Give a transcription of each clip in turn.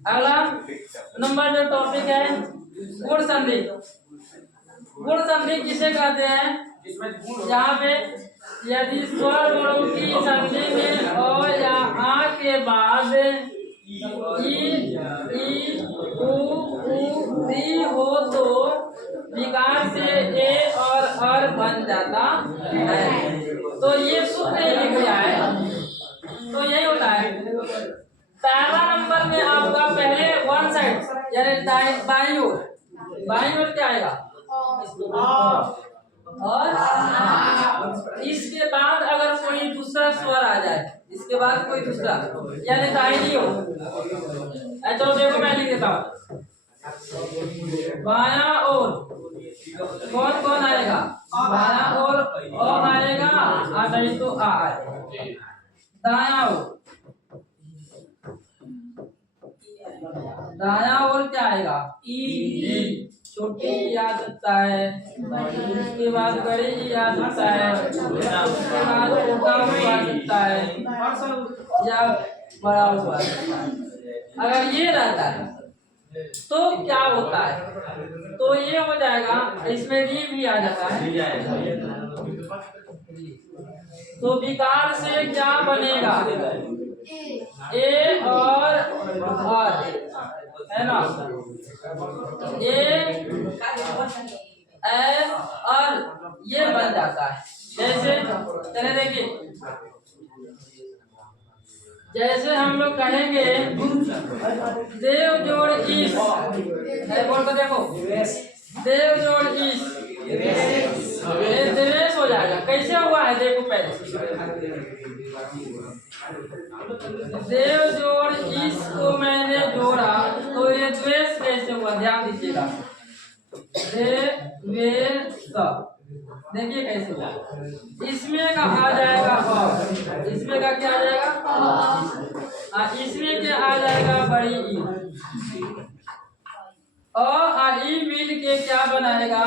अगला नंबर जो टॉपिक है गुण संधि। गुण संधि किसे कहते हैं? यहाँ पे यदि स्वर वर्णों की संधि में अ या आ के बाद ई ई उ दी हो तो विकार से ए और अर बन जाता है। तो ये सूत्र ही लिख दिया है। तो यही होता है। पहला नंबर में आपका पहले वन साइड यानी बाईं ओर क्या आएगा? और इसके बाद अगर कोई दूसरा स्वर आ जाए, इसके बाद कोई दूसरा यानी दाहिनी हो, तो देखो मैं लिख देता हूँ। बायां ओर कौन कौन आएगा? बायां ओर ओ आएगा, नहीं तो आ आएगा। दायां ओर क्या आएगा? ई। छोटी ई आ सकता है, उसके बाद बड़ी ई आ सकता है, उसके बाद छोटा ऊ आ सकता है या बड़ा ऊ आ सकता है। अगर ये रहता है तो क्या होता है? तो ये हो जाएगा, इसमें री भी आ जाता है। तो विकार से क्या बनेगा? ए और है ना, ए और ये बन जाता है। जैसे चले देखिए, जैसे हम लोग कहेंगे देव जोड़ ईश, बोल कर देखो, देव जोड़ ईश, देवेश हो जाएगा। कैसे हुआ है देखो पहले, देव जोड़ ईश को मैंने जोड़ा तो ये द्वेष कैसे हुआ? ध्यान दीजिएगा, देवेश देखिए कैसे हुआ। इसमें का आ जाएगा और इसमें का क्या आ जाएगा? इसमें क्या आ जाएगा? बड़ी ई। और ई मिल के क्या बनाएगा?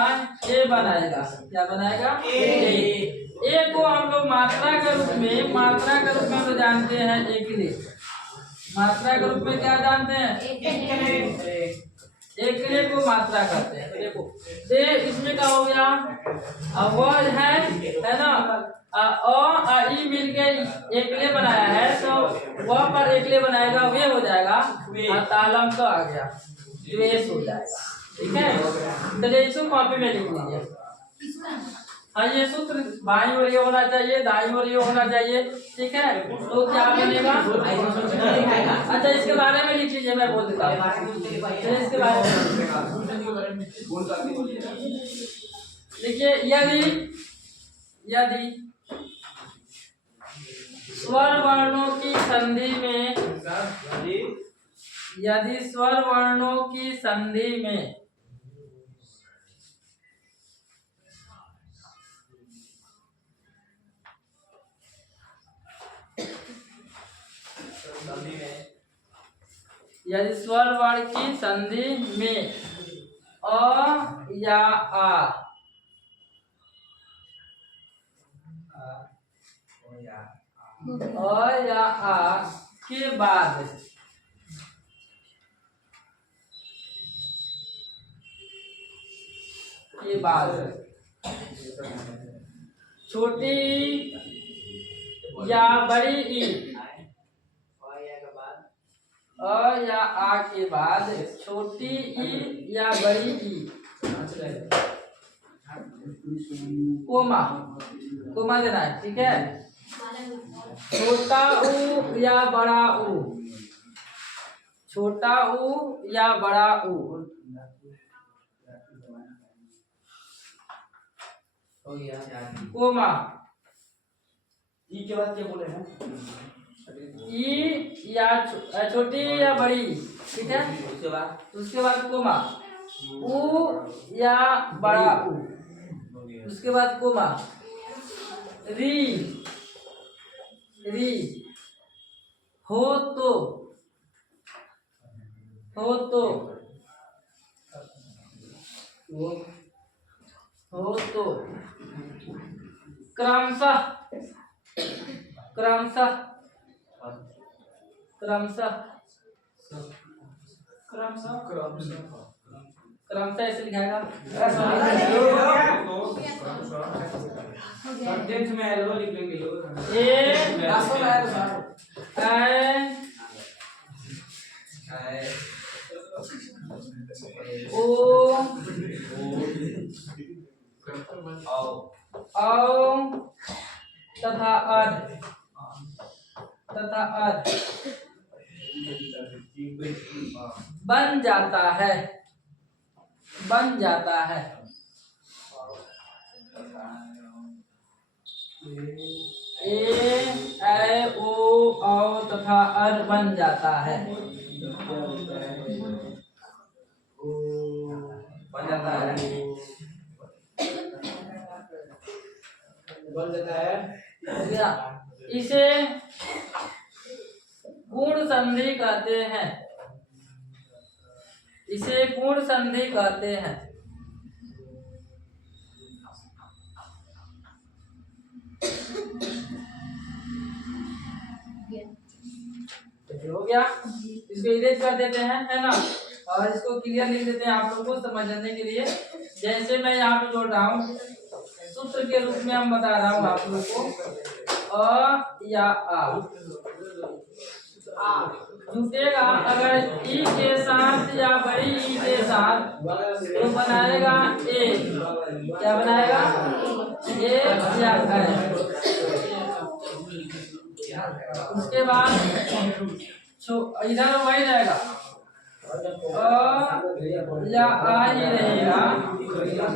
ए बनाएगा। क्या बनाएगा? ए को हम लोग मात्रा के रूप में तो जानते हैं एकले। मात्रा के रूप में क्या जानते हैं? एकले को मात्रा कहते हैं। देखो दे इसमें क्या हो गया? वह है ना, ई मिल के एकले बनाया है तो वह पर एकले बनाएगा, वे हो जाएगा। तालम तो आ गया, द्वेष हो जाएगा। ठीक है, चलिए इसको कॉपी में लिख लीजिए। हाँ, ये सूत्र बाईं ओर ये होना चाहिए, दाईं ओर ये होना चाहिए। ठीक है, तो क्या बनेगा? अच्छा, इसके बारे में लिख लीजिए, मैं बोल देता हूँ। इसके बारे में देखिए, यदि स्वर वर्णों की संधि में, यदि स्वर वर्णों की संधि में यदि स्वर वर्ण की संधि में अ या आ के बाद छोटी या बड़ी ई, अ या आ के बाद छोटी ई या बड़ी ई, कोमा देना है। ठीक है, छोटा ऊ या बड़ा ऊ, छोटा ऊ या बड़ा ऊ, कोमा ई के बाद क्या बोले हैं? ई या छोटी या बड़ी। ठीक है, उसके बाद कोमा, ऊ या बड़ा ऊ, उसके बाद कोमा, री हो तो क्रमशः क्रमशः ऐसे लिखाएगा तथा अर्ध बन जाता है ए ऐ ओ औ तथा अर बन जाता है इसे पूर्ण संधि कहते हैं हो गया। इसको इरेज कर देते हैं, है ना, और इसको क्लियर लिख देते हैं आप लोगों को समझने के लिए। जैसे मैं यहाँ पे जोड़ रहा हूँ, सूत्र के रूप में हम बता रहा हूँ आप लोगों को, अ या आ जुटेगा अगर ई के साथ या बड़ी ई के साथ तो बनाएगा ए। क्या बनाएगा? ए या ए। उसके बाद इधर वही रहेगा, या आ ही रहेगा,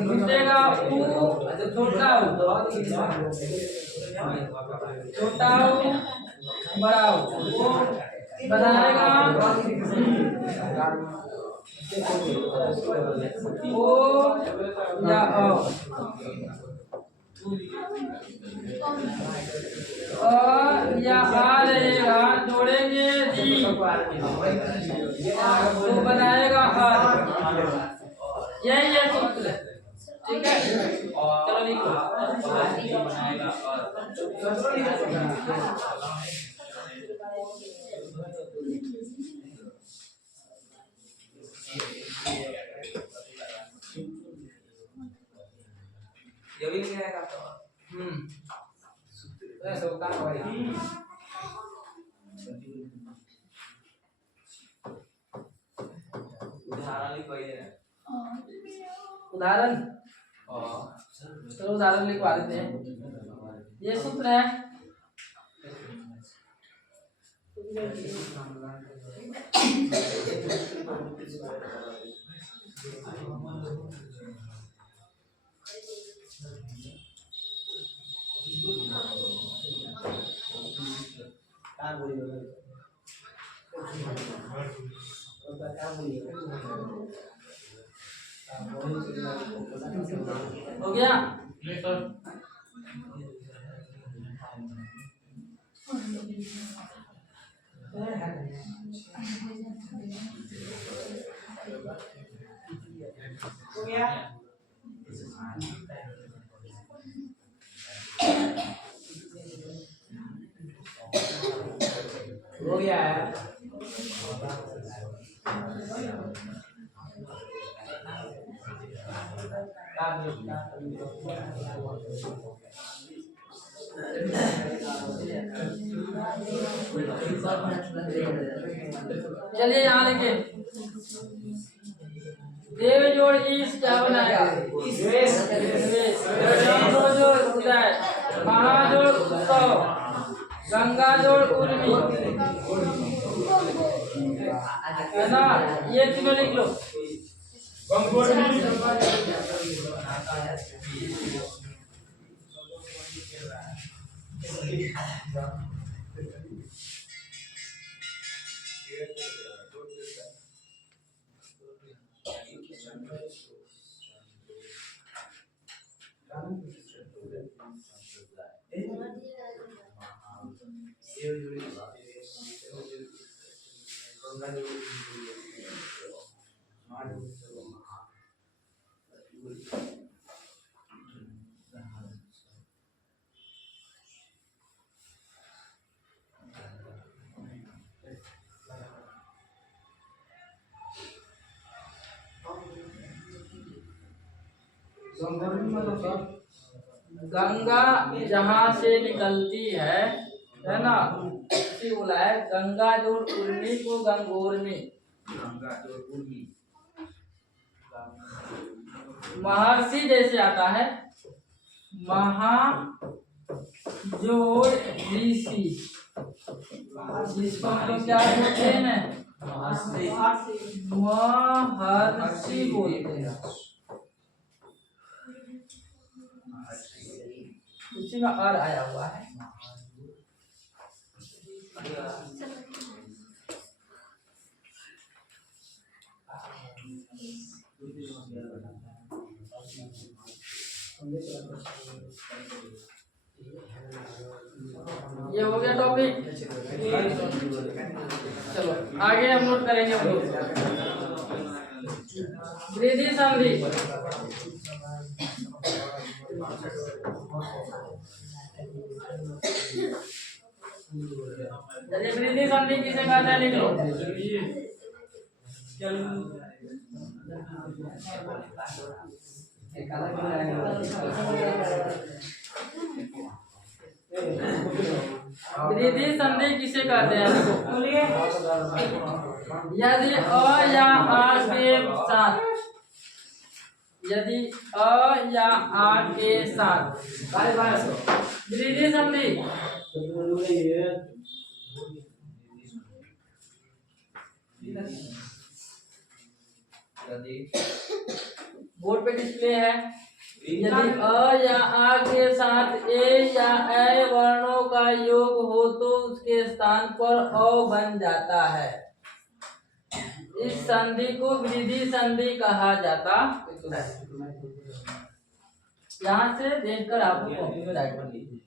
जुटेगा ऊ, छोटा ऊ, बड़ा ऊ, वो बनाएगा ओ या या आ रहेगा, जोड़ेंगे री तो बनाएगा आर। यही है सूत्र, ठीक है। चलो लिखो, ये भी नहीं आएगा तो ऐसा होता है। उदाहरण चलो उदाहरण लिखवा देते हैं। ये सूत्र है, हो गया। हो गया है। चलिए यहाँ लिखे, देव जोड़ ईश क्या बनाएगा? जोड़ उदय, महाजोड़ उत्सव, गंगा जोड़ उर्मी, है ना। ये तीनों लिख लो। गंगा जहाँ से निकलती है ना, इसी बोला है गंगा जोड़ उर्मी को गंगोर में। महर्षि जैसे आता है, महा जोड़ ऋषि, जिसको हम लोग क्या बोलते हैं, महर्षि बोलते हैं। उसी में और आया हुआ है। ये हो गया टॉपिक। चलो आगे हम नोट करेंगे हम लोग। वृद्धि संधि, चलिए वृद्धि संधि किसे कहते हैं लिख लो। वृद्धि संधि किसे कहते हैं, यदि अ या आ के साथ, यदि अ या आ के साथ वृद्धि संधि बोर्ड पे डिस्प्ले है। यदि अ या आ के साथ ए या ए वर्णों का योग हो तो उसके स्थान पर अ बन जाता है। इस संधि को वृद्धि संधि कहा जाता है। यहाँ से देखकर आपको कॉपी में राइट कर लीजिए।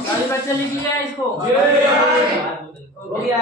सारी बच्चे लिखिए इसको। हो गया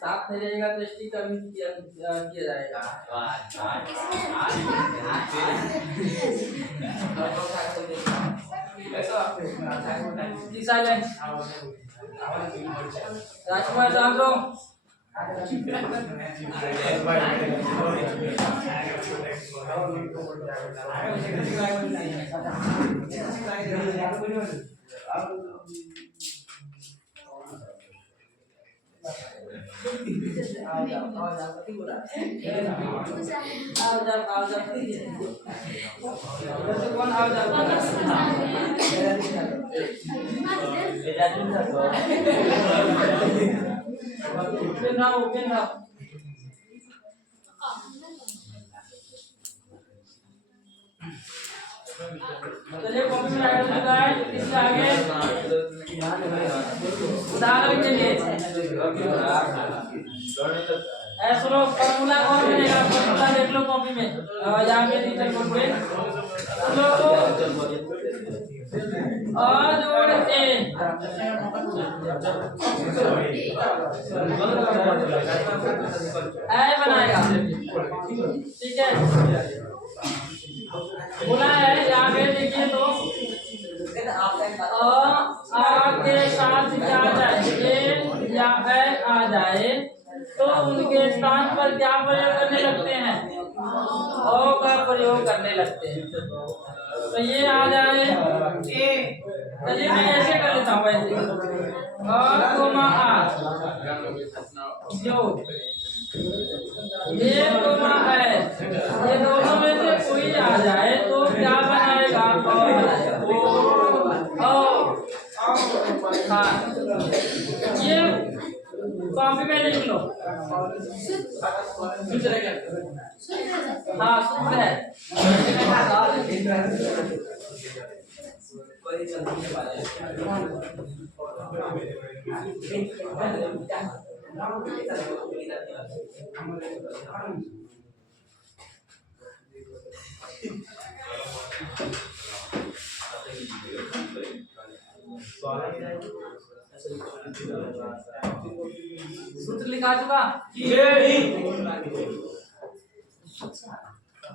साफ नहीं रहेगा तो स्टिकर भी किया जाएगा। राजकुमार साहब लोग कौन आओ जाओ चलिए कॉपी में आगे बताए इसके आगे उदाहरण के लिए सुनो फॉर्मूला कौन बनेगा फॉर्मूला देख लो कॉपी में यहाँ पे टीचर बोर्ड पे अ जोड़ ए बनाएगा ठीक है बोला है यहाँ पे देखिए तो आ के साथ क्या आ जाए ए या ए आ जाए तो उनके स्थान पर क्या प्रयोग करने लगते हैं ओ का प्रयोग करने लगते हैं तो ये आ जाए ए चलिए मैं ऐसे कर लेता हूँ वैसे आ जो ये ये दोनों में से कोई आ जाए तो क्या बनाएगा हाँ ये कॉपी में लिख लो हाँ सूत्र है सूत्र लिखा चुका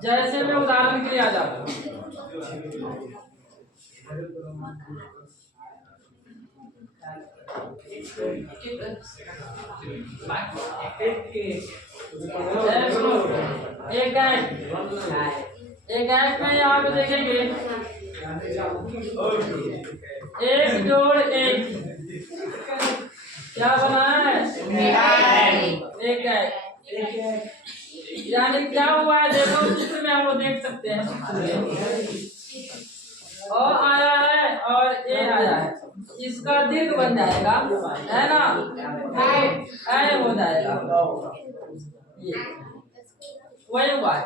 जैसे मैं उदाहरण के लिए आ जाता हूँ एक गैप में यहाँ पे देखेंगे एक जोड़ एक क्या बना है एक गैप यानी क्या हुआ है देखो चित्र में हम लोग देख सकते हैं और आया है और ए आया है इसका दीर्घ बन जाएगा है ना ए हो जाएगा ये वही हुआ है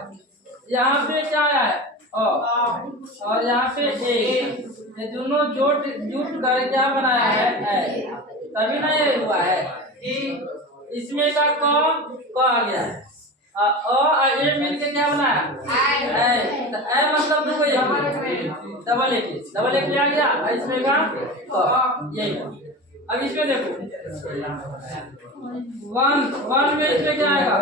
यहाँ पे क्या आया है और यहाँ पे ए ये दोनों जुट कर क्या बनाया है तभी ना ये हुआ है इसमें का क आ गया है और ये मिलके क्या बनाया मतलब देखो डबल एक आ गया इसमें का यही अब इसमें देखो वन में इसमें क्या आएगा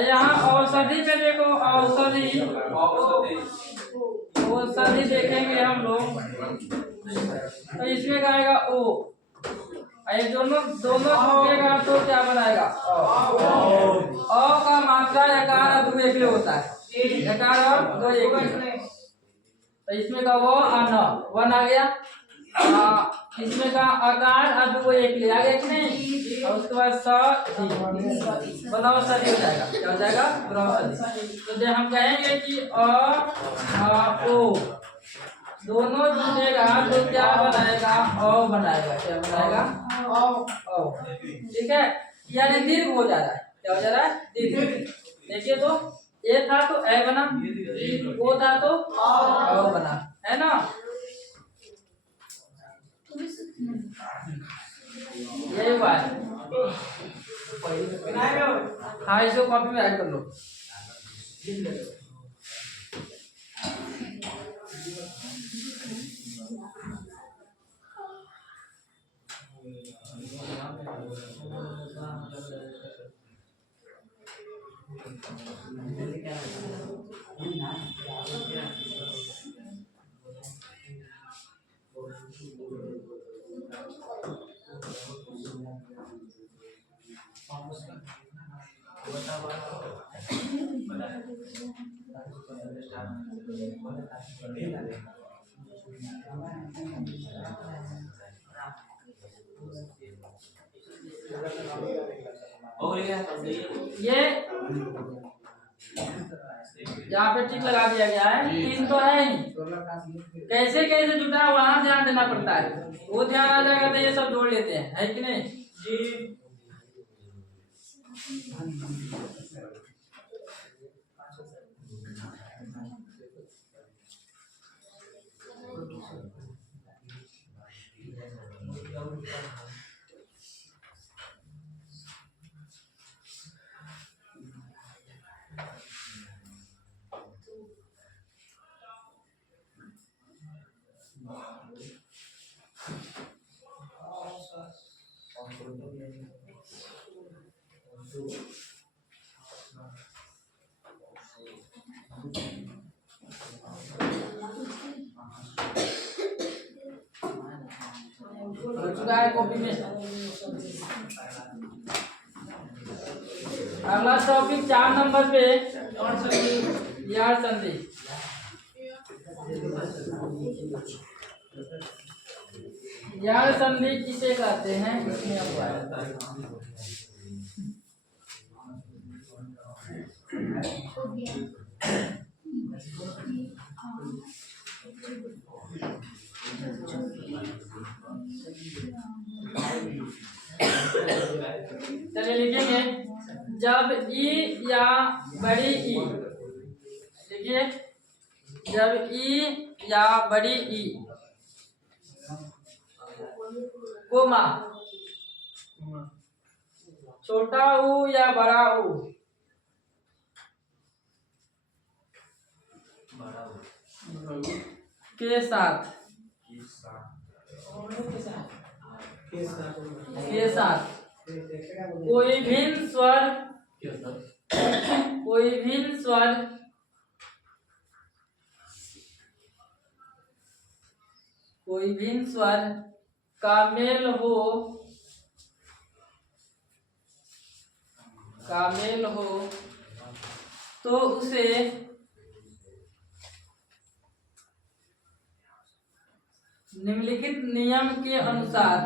यहाँ औषधि पे देखो औषधि देखेंगे हम लोग तो इसमें क्या आएगा ओ ये दोनों जुड़ेगा तो क्या बनाएगा अ का मात्रा यकार दो एक होता है यकार दो एक तो इसमें का वो वन आ गया इसमें का आकार अब वो एक ले आ गया कि नहीं और उसके बाद बनौषधि हो जाएगा क्या हो जाएगा बनौषधि तो जब हम कहेंगे कि ओ दोनों जुड़ेगा तो क्या बनाएगा ओ बनाएगा क्या बनाएगा ओ ठीक है यानी दीर्घ हो जा रहा है क्या हो जा रहा है दीर्घ देखिए तो ए था तो ए बना ओ था तो ओ बना है ना यही बात हाँ इसको कॉपी में ऐड कर लो ये यहाँ पे टिक लगा दिया गया है, 3 तो है ही। कैसे कैसे जुटा है वहां ध्यान देना पड़ता है, वो ध्यान आ जाएगा तो ये सब जोड़ लेते हैं, है कि नहीं जी। चुका है कॉपी में। अगला टॉपिक 4 नंबर पे यार संधि। यार संधि किसे कहते हैं, इसमें चलिए लिखेंगे, जब ई या बड़ी ई, देखिए जब ई या बड़ी ई कोमा छोटा ऊ या बड़ा ऊ के साथ कोई भिन्न स्वर का मेल हो तो उसे निम्नलिखित नियम के अनुसार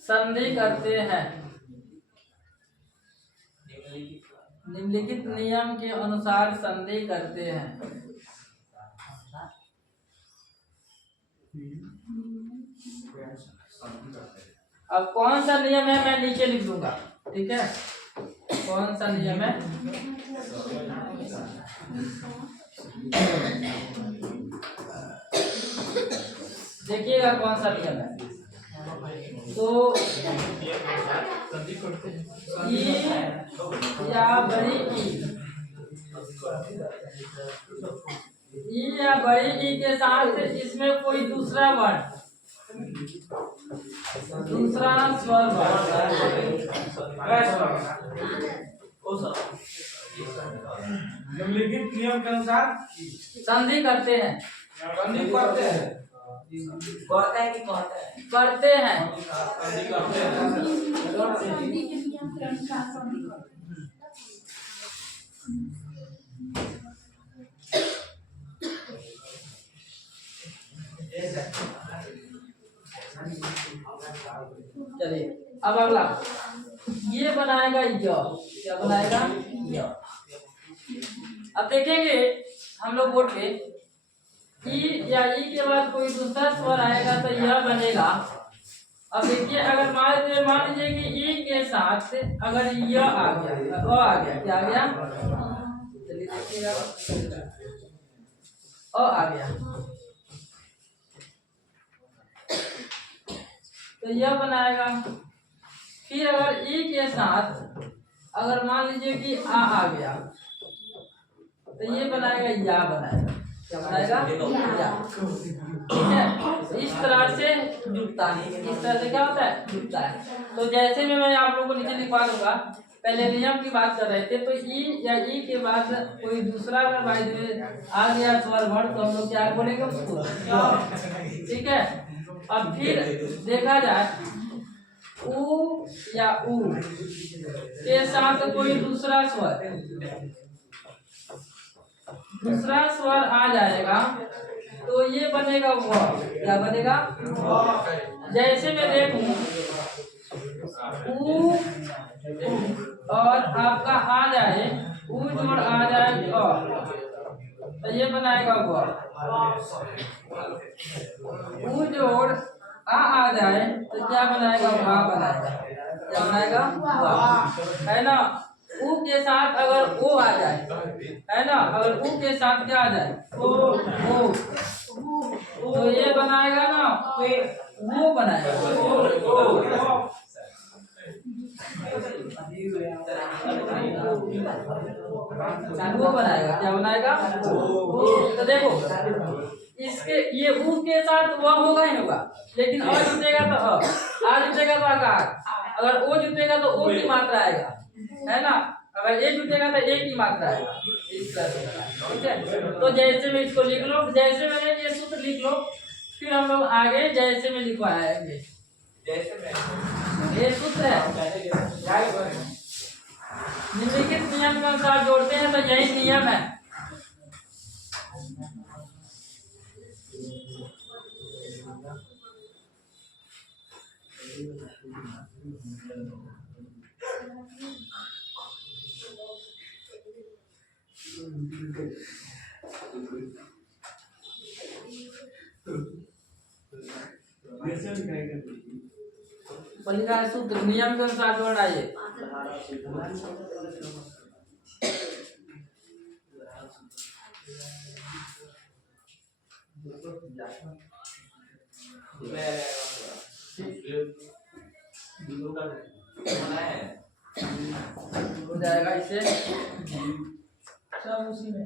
संधि करते हैं। निम्नलिखित नियम के अनुसार संधि करते हैं। अब कौन सा नियम है मैं नीचे लिख दूंगा, ठीक है, कौन सा नियम है। देखिएगा कौन सा नियम है। तो ई या बड़ी ई या बड़ी ई के साथ इसमें कोई दूसरा वर्ण, दूसरा स्वर निम्नलिखित नियम के अनुसार संधि करते हैं। संधि करते हैं करते हैं। चलिए अब अगला ये बनाएगा य, क्या बनाएगा य। अब देखेंगे हम लोग बोर्ड पे ई या ई के बाद कोई दूसरा स्वर आएगा तो यह बनेगा। अब देखिए अगर मान लीजिए कि ई के साथ अगर यह आ गया, अ आ गया, क्या आ गया, चलिए देखिएगा अ आ गया तो यह बनाएगा। फिर अगर ई के साथ अगर मान लीजिए कि आ गया तो ये बनाएगा या बनाएगा, क्या बनाएगा या, ठीक है। इस तरह से जुड़ता है, इस तरह से क्या होता है जुड़ता है। तो जैसे में मैं आप लोगों को नीचे लिखवा दूंगा, पहले नियम की बात कर रहे थे, तो ई या ई के बाद कोई दूसरा अगर भाई आ गया स्वर वर्ण तो हम लोग क्या बोलेंगे उसको, ठीक है। अब फिर देखा जाए उ या उ के साथ कोई दूसरा स्वर आ जाएगा तो ये बनेगा व। क्या बनेगा? जैसे मैं देखूं उ और आपका आ जाए उ जोड़ आ जाए तो ये बनाएगा व। उ जोड़ आ जाए तो क्या बनाएगा? वा बनाएगा। क्या बनाएगा? वा, है ना। उ के साथ अगर ओ आ जाए, है ना, अगर उ के साथ क्या आ जाए? ओ, तो ये बनाएगा ना वो बनाएगा। वो बनाएगा। क्या बनाएगा? तो देखो इसके ये उ के साथ वह होगा ही होगा, लेकिन अ जुटेगा तो आ जुटेगा तो आकार, अगर ओ जुटेगा तो ओ की मात्रा आएगा, है ना, अगर ए जुटेगा तो ए की मात्रा आएगा। इस तरह से, ठीक है। तो जैसे में इसको लिख लो, जैसे मैंने ये सूत्र लिख लो, फिर हम लोग आगे जैसे में लिखवाएंगे। ये सूत्र है, निम्नलिखित नियम के अनुसार जोड़ते हैं तो यही नियम है। सूत्र नियम के अनुसार जोड़ाइए। हो जाएगा इससे सब उसी में।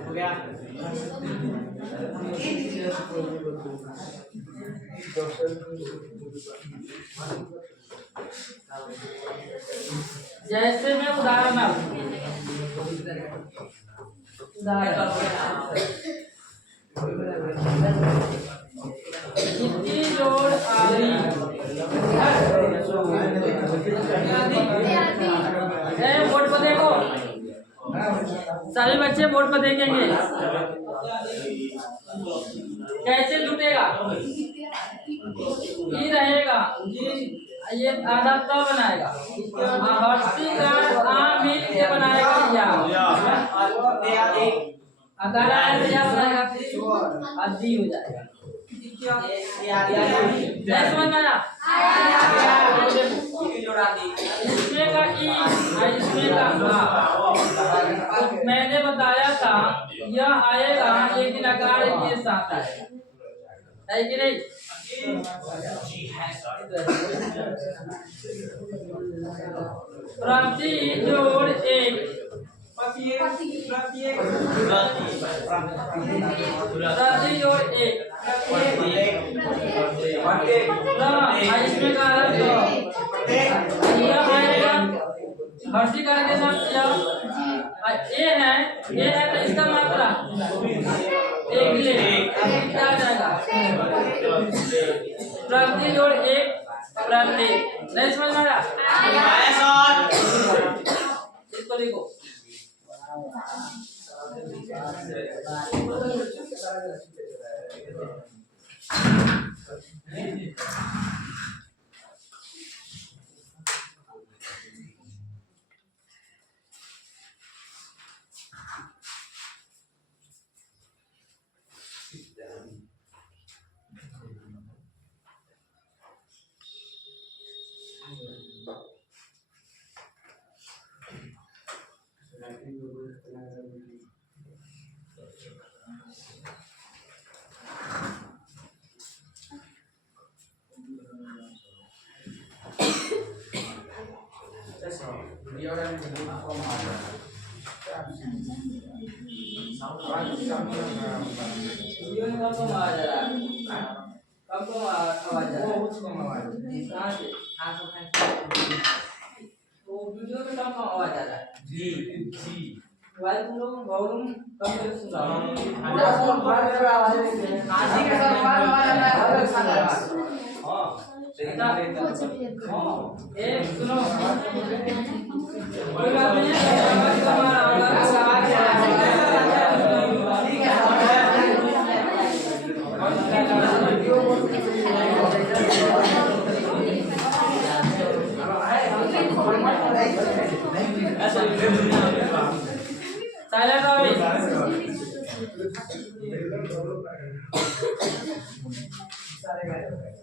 हो गया। जैसे मैं उदाहरण इतनी जोड़ आदि बोर्ड पर देखो, सारे बच्चे बोर्ड पर देखेंगे कैसे जुटेगा। ये रहेगा, ये आधा तो बनाएगा, हर्षी का आ मिल के बनाएगा या अगर आया तो या बनाएगा आदि हो जाएगा। नहीं समझ में आया? इसमें का ई इसमें का तो मैंने बताया था यह आएगा लेकिन आकार के साथ आएगा, है कि नहीं? प्रति जोड़ एक, प्रति जोड़ एक, इसमें का हर्षिकार के साथ किया ए है तो इसका मात्रा एक ले क्या आ जाएगा प्रति जोड़ एक प्रति। नहीं समझ में आया? इसको लिखो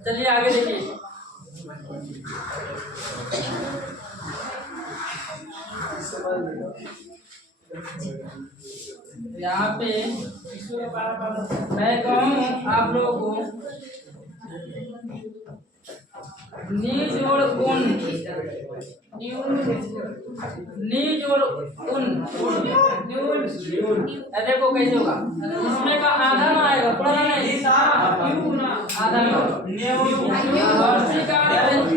चलिए आगे देखिए। यहाँ पे मैं कहूँ आप लोगों को नीज और उन देखो कैसे होगा। इसमें का आधा ना आएगा पूरा नहीं आधा ना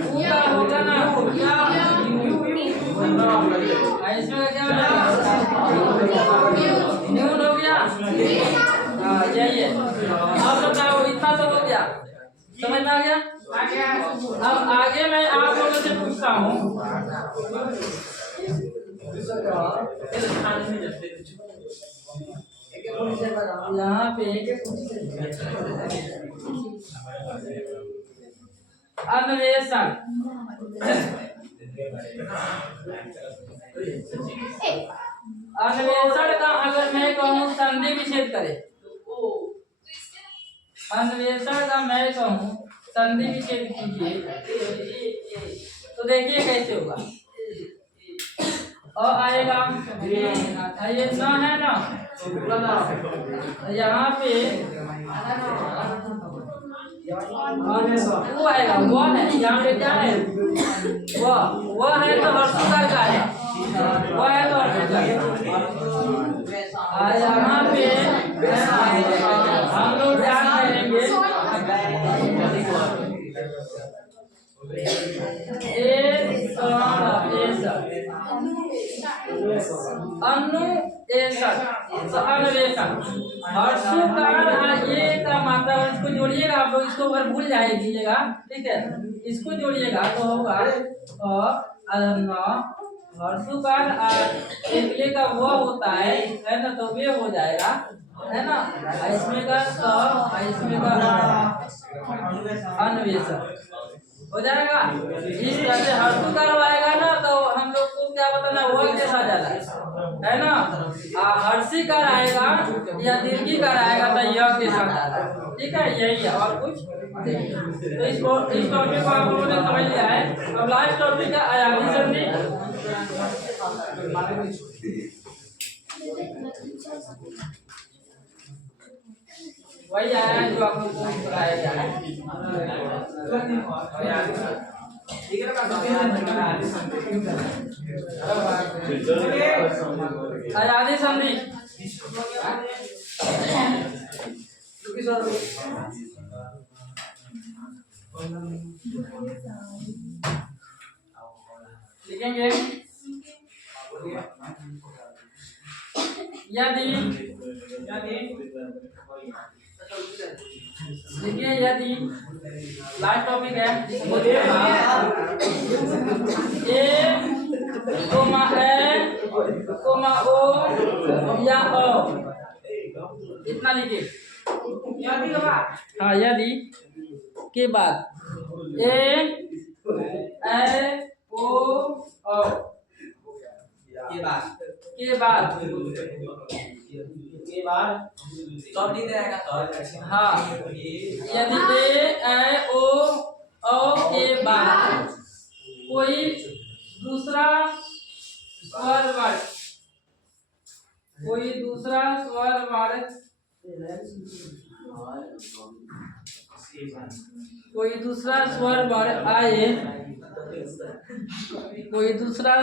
पूरा होगा ना इसमें क्या न्यून हो गया। हाँ यही है। अब बताओ इतना तो हो गया समझ में आ गया। अब आगे मैं आप लोगों से पूछता हूँ यहाँ पे अन्वेषण का अगर मैं कहूँ संधि विच्छेद करे अन्वेषण का मैं कहूँ संधि विच्छेद कीजिए तो देखिए कैसे होगा। और आएगा ये न है ना यहाँ पे वो आएगा वो है यहाँ पे क्या है वो है तो हर्षकार का है वो है तो हर्षकार। यहाँ पे हम लोग ध्यान करेंगे ये का मात्रा इसको जोड़िएगा आप लोग इसको अगर भूल जाए दीजिएगा ठीक है। इसको जोड़िएगा तो होगा हर्षुकार एकले का वो होता है ना तो वे हो जाएगा है ना। इसमें का इसमें का अन्वेषण हो जाएगा। इस तरह से हर्षुकार आएगा ना तो हम लोग को क्या बताना वो कैसा जाना है ना। हर्षिकार आएगा या दीर्घिकार आएगा तो यह के साथ आएगा ठीक है। यही है और कुछ तो इस टॉपिक को आप लोगों ने समझ लिया है। अब लास्ट टॉपिक है अयाधी संधि। वही आया है जो आपको पढ़ाया गया है। अयाधी संधि लिखेंगे यदि देखिए यदि लास्ट टॉपिक है ए कोमा ओ या ओ, इतना लिखिए। यदि के बाद हाँ यदि के बाद ए ओ के बाद सब दिन रहेगा हाँ यदि ए ओ के बाद कोई दूसरा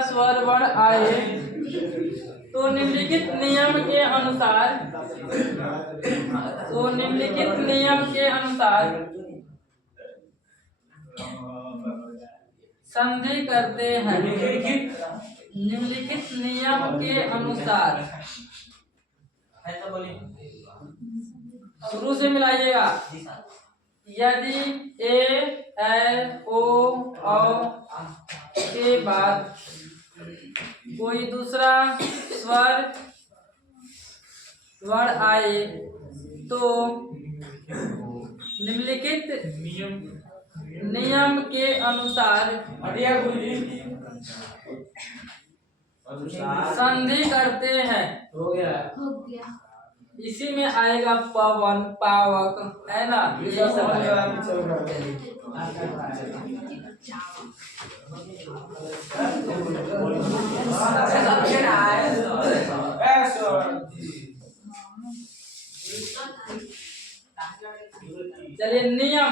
स्वर वर्ण आए तो निम्नलिखित नियम के अनुसार संधि करते हैं। निम्नलिखित नियम के अनुसार शुरू से मिलाइएगा। यदि ए ओ के बाद कोई दूसरा स्वर वर्ण आए तो निम्नलिखित नियम के अनुसार संधि करते हैं। हो गया इसी में आएगा पवन पावक, है ना? ये सब चलिए नियम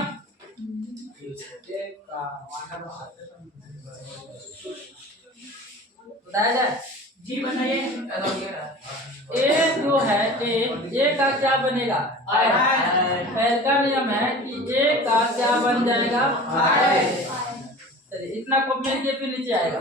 बताया जाए जी बनाइए। ए जो है ए का क्या बनेगा? पहला नियम है कि ए का क्या बन जाएगा? चलिए इतना कॉपी लिखिए फिर नीचे आएगा।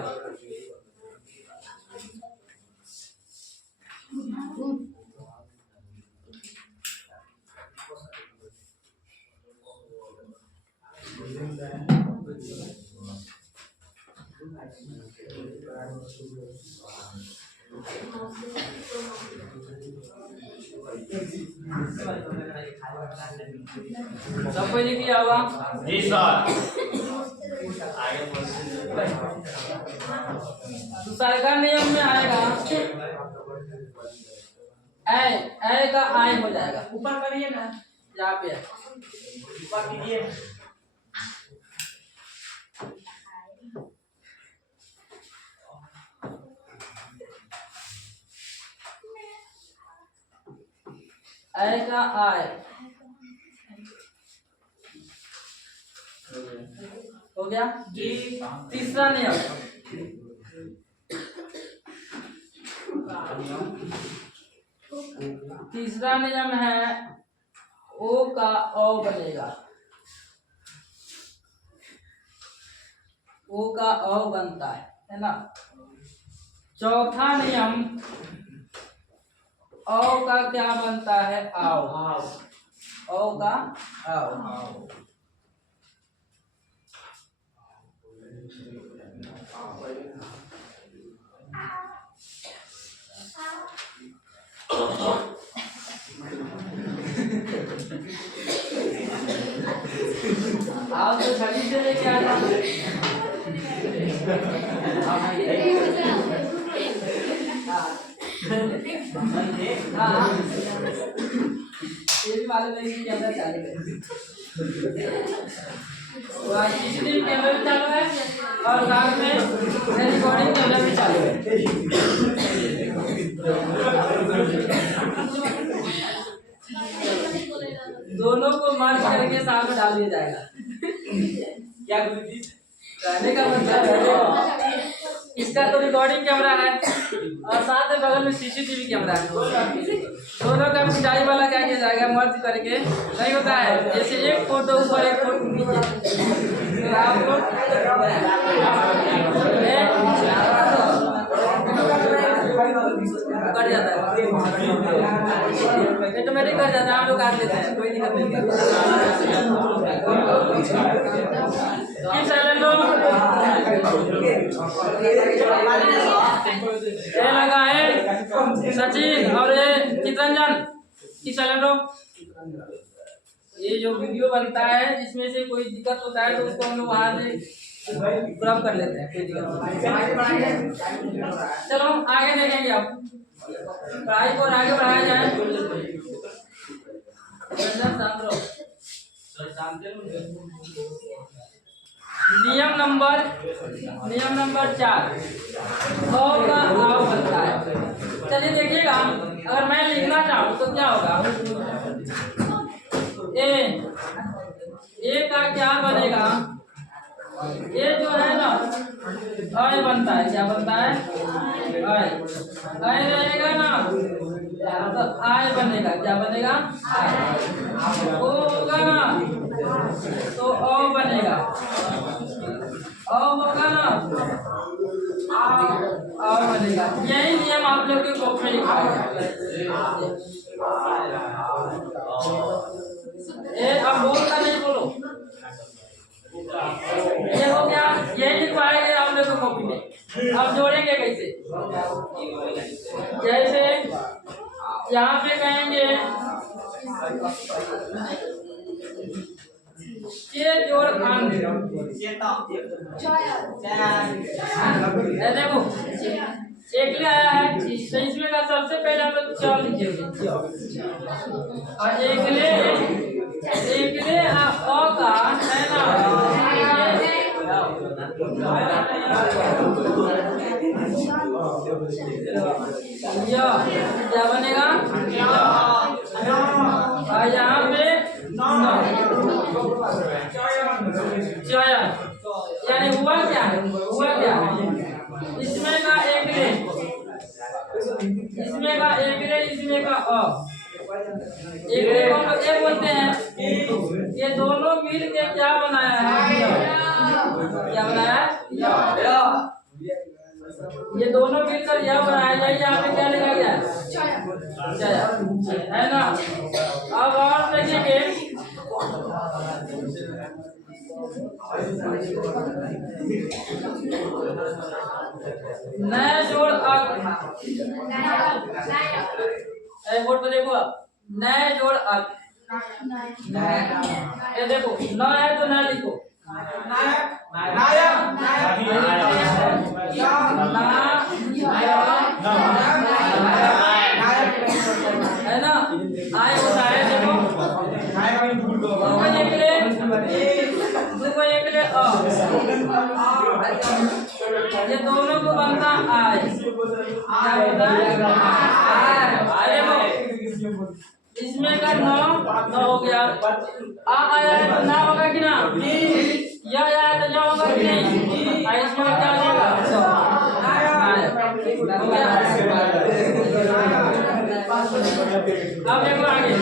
सब कोई लिख लिया होगा? जी सर। दूसरा का नियम में आएगा ए का आई हो जाएगा। ऊपर करिए ना, यहाँ पे ऊपर कीजिए। ए का आई हो गया जी तीसरा नियम है ओ का ओ बनेगा। ओ का ओ बनता है ना? चौथा नियम औ का क्या बनता है? आओ। औ का आओ। आओ तो छड़ी से लेके आ जाओ। हाँ ये भी मालूम है कि कैमरा चालू है। सीसीटीवी कैमरा भी चालू है और साथ में रिकॉर्डिंग कैमरा भी चालू है। दोनों को मर्ज करके साथ में डाल दिया जाएगा। क्या गुरुजी? रहने का मतलब है इसका तो रिकॉर्डिंग कैमरा है और साथ में बगल में सीसीटीवी कैमरा है। दोनों का पिटाई वाला क्या किया जाएगा? मर्ज करके नहीं होता है। जैसे एक फोटो ऊपर एक फोटो नीचे, तो आप लोग कट जाता है, ऑटोमेटिक कट जाता है, हम लोग काट लेते हैं, कोई दिक्कत नहीं। किस साइलेंट हो? ये लगा है सचिन और ये चित्रंजन, किस साइलेंट हो? ये जो वीडियो बनता है इसमें से कोई दिक्कत होता है तो उसको हम लोग वहाँ से क्रॉप कर लेते हैं, कोई दिक्कत नहीं। चलो आगे देखेंगे, आप पढ़ाई को आगे बढ़ाया जाए। नियम नंबर 4 अ का आव बनता है। चलिए देखिएगा, अगर मैं लिखना चाहूँ तो क्या होगा? ए का क्या बनेगा? ये जो है ना अय बनता है, क्या बनता है? अय रहेगा ना तो आय बनेगा, क्या बनेगा? ओ होगा ना तो अ बनेगा, अ होगा ना आ बनेगा। यही नियम आप लोग के कॉपी में लिखा है। अब बोलता नहीं, बोलो। ये हो गया, यही लिखवाएंगे आप लोग को कॉपी में। अब जोड़ेंगे कैसे? जैसे यहाँ पे कहेंगे ये जोड़ अंक, देखो एकले आया है तो इसमें का सबसे पहले हम लोग चौ लिखेंगे, और एकले अ का है ना क्या बनेगा? और यहाँ पे चयन, यानी हुआ क्या है? इसमें का एकले, इसमें का एकले, इसमें का अ। एकले को हम लोग एक बोलते हैं। ये दोनों मिल के क्या बनाया है? क्या बनाया है? ये दोनों मिलकर यह बनाया जाए। यहाँ पे क्या लिखा गया है? है ना। अब और देखेंगे, नया जोड़ अंक, बोर्ड पे देखो, नए जोड़ अंक। ये देखो न है तो न लिखो, है ना। आय होता है, देखो ये दोनों को बनता आय, क्या होता है? आय। इसमें का नौ हो गया, आ आया है तो ना होगा कि ना? यह आया है तो ना होगा कि नहीं? इसमें क्या होगा? अब देखो आगे,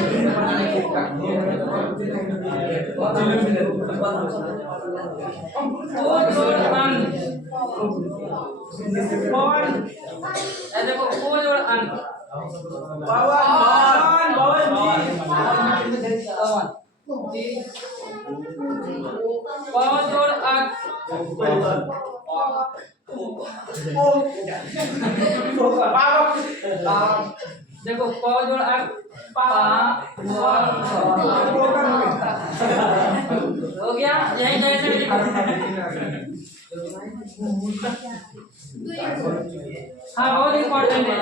वो जोड़ अंक, देखो वो जोड़ अंक जोड़ अंक, देखो जोड़ अंक हो गया। यही जैसे हाँ, बहुत इम्पोर्टेंट है।